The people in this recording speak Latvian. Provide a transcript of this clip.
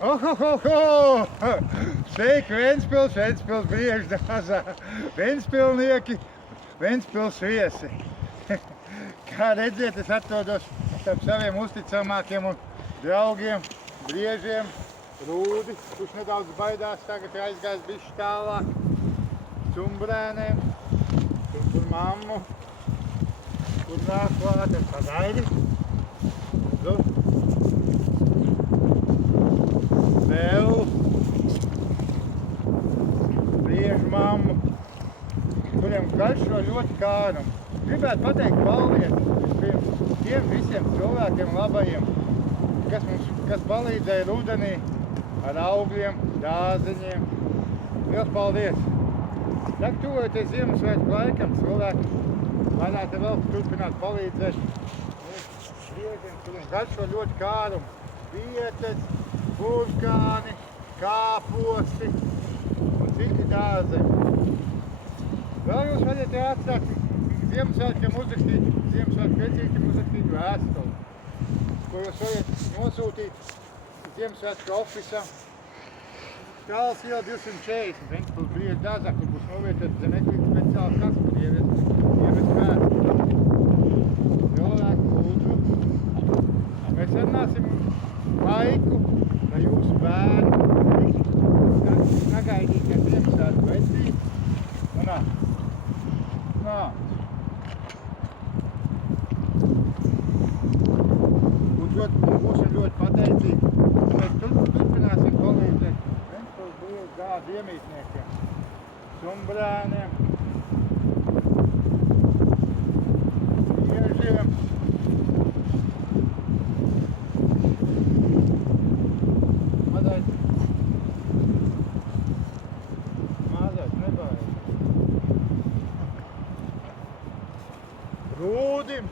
Ohohoho! Sveiki, Ventspils, Ventspils brieždāzā. Ventspilnieki, Ventspils viesi. Kā redziet, es atrodos starp saviem uzticamākiem un draugiem, briežiem, Rūdi, kurš nedaudz baidās, tagad ir aizgājis bišķi tālāk, Cumbrēniem, tur mammu, kur nāk klāt, pagaidi. Vēl briežu mammu, kuriem garšo ļoti kārumu. Gribētu pateikt paldies tiem visiem cilvēkiem labajiem, kas palīdzēja rudenī ar augļiem, dārzeņiem. Liels paldies! Tagad tuvojoties Ziemassvētku laikam, cilvēki varētu vēl turpināt palīdzēt briežiem, kuriem garšo ļoti kārumu. Vietes, burkāni, kāposti un citi dārzeņi. Vēl jūs varat atstāt Ziemassvētkiem uzrakstīt, Ziemassvētku vecītim uzrakstīt vēstuli, ko jūs varat nosūtīt Ziemassvētku ofisam. Stāls iela 240, Ventspils briežu dārzā, kur būs novietot zem ekvītas speciāls kas, kur ievies vēstuli. Cilvēku lūdzu, mēs sarunāsim laiku, lai jūsu bērni negaidīties Ziemassvētku vecību. Nā. Būsim ļoti pateicīgi. Mēs turpināsim palīdzēt Ventspils briežu dārza iemītniekiem, Cumbrēniem, briežiem. Mazais nebaidās. Rūdim!